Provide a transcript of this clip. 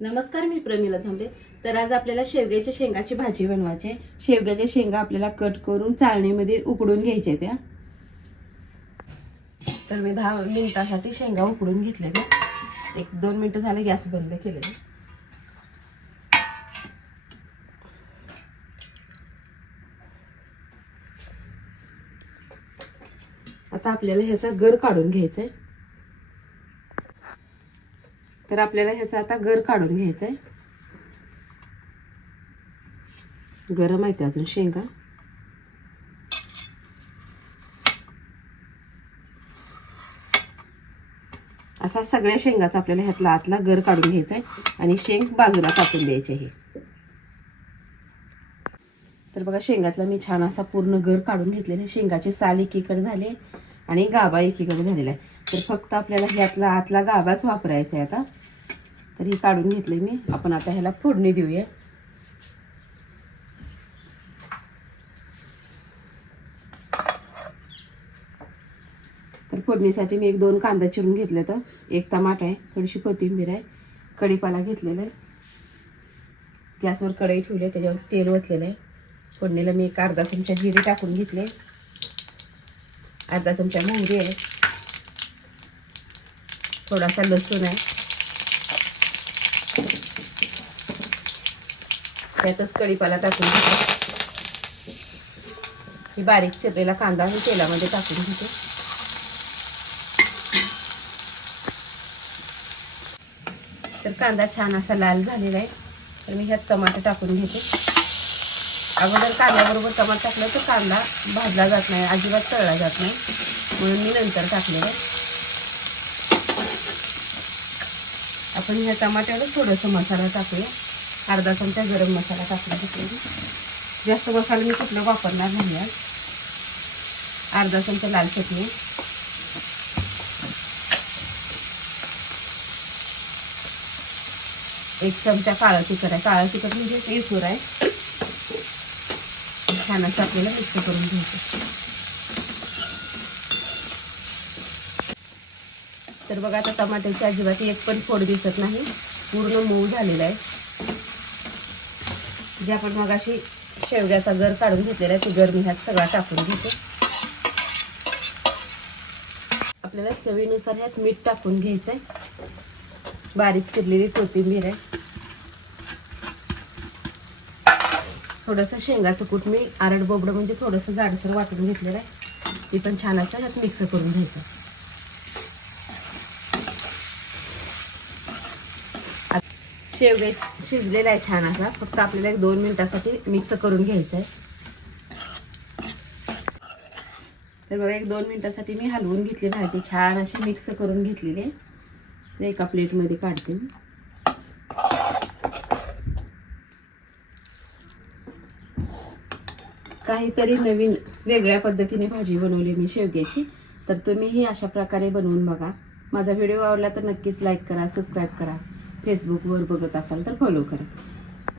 नमस्कार मी प्रमिला झांबे. तर आज आपल्याला शेवग्याच्या शेंगाची भाजी बनवायची आहे. शेवग्याच्या शेंगा आपल्याला कट करून चाळणीमध्ये उकडून घ्यायच्या त्या तर मी दहा मिनिटासाठी शेंगा उकडून घेतलेल्या एक दोन मिनटं झाले गॅस बंद केलेले. आता आपल्याला ह्याचा गर काढून घ्यायचा आहे तर आपल्याला ह्याचा आता गर काढून घ्यायचा आहे गरम आहे ते अजून शेंगा. असा सगळ्या शेंगाचा आपल्याला ह्यातला आतला गर काढून घ्यायचा आहे आणि शेंग बाजूला कापून द्यायचे हे. तर बघा शेंगातला मी छान असा पूर्ण गर काढून घेतलेला शेंगाचे साल एकीकडे झाले आणि गाभा एकीकडे झालेला आहे. तर फक्त आपल्याला ह्यातला आतला गाभाच वापरायचा आहे आता. तर ही काढून घेतली मी. आपण आता ह्याला फोडणी देऊया. तर फोडणीसाठी मी एक दोन कांदा चिरून घेतले तर एक टमाट आहे थोडीशी कोथिंबीर आहे कढीपाला घेतलेला आहे. गॅसवर कढई ठेवली आहे त्याच्यावर तेल ओतलेलं आहे. फोडणीला मी एक अर्धा चमचा जिरे टाकून घेतले. अर्धा चमचा मोहरी आहे थोडासा लसूण आहे. त्यातच कढीपाला टाकून घेते. ही बारीक चिरलेला कांदा मी तेलामध्ये टाकून घेते. तर कांदा छान असा लाल झालेला आहे. तर मी ह्यात टमाटर टाकून घेते. अगोदर कांद्याबरोबर टमाट टाकलं तर कांदा भाजला जात नाही अजिबात तळला जात नाही. म्हणून मी नंतर टाकलेलं आपण ह्या टमाट्याला थोडंसं मसाला टाकूया. अर्धा चमचा गरम मसाला टाकला तिकडे जास्त मसाला मी कुठलं वापरणार नाही आज अर्धा चमचा लाल चटणी. एक चमचा काळं तिखट आहे. काळं तिखट म्हणजे केसूर आहे. छान असं आपल्याला मिक्स करून घ्यायचं. तर बघा आता टमाट्याची अजिबात एक पण फोड दिसत नाही. पूर्ण मऊ झालेला आहे. जे आपण मग अशी शेवग्याचा गर काढून घेतलेला आहे तो गर मी ह्यात सगळा टाकून घेते. आपल्याला चवीनुसार ह्यात मीठ टाकून घ्यायचं आहे बारीक चिरलेली कोथिंबीर आहे. थोडंसं शेंगाचं कूट मी आरड बोबडं म्हणजे थोडंसं जाडसर वाटून घेतलेलं आहे. ते पण छान असं ह्यात मिक्स करून घ्यायचं. शेवगे शिजलेला आहे छान असा. फक्त आपल्याला एक दोन मिनिटासाठी मिक्स करून घ्यायचं आहे तर बघा एक दोन मिनिटासाठी मी हलवून घेतली भाजी. छान अशी मिक्स करून घेतलेली आहे. एका प्लेटमध्ये काढते मी. काहीतरी नवीन वेगळ्या पद्धतीने भाजी बनवली मी शेवग्याची. तर तुम्हीही अशा प्रकारे बनवून बघा. माझा व्हिडिओ आवडला तर नक्कीच लाईक करा सबस्क्राईब करा. फेसबुकवर बघत असाल तर फॉलो करा.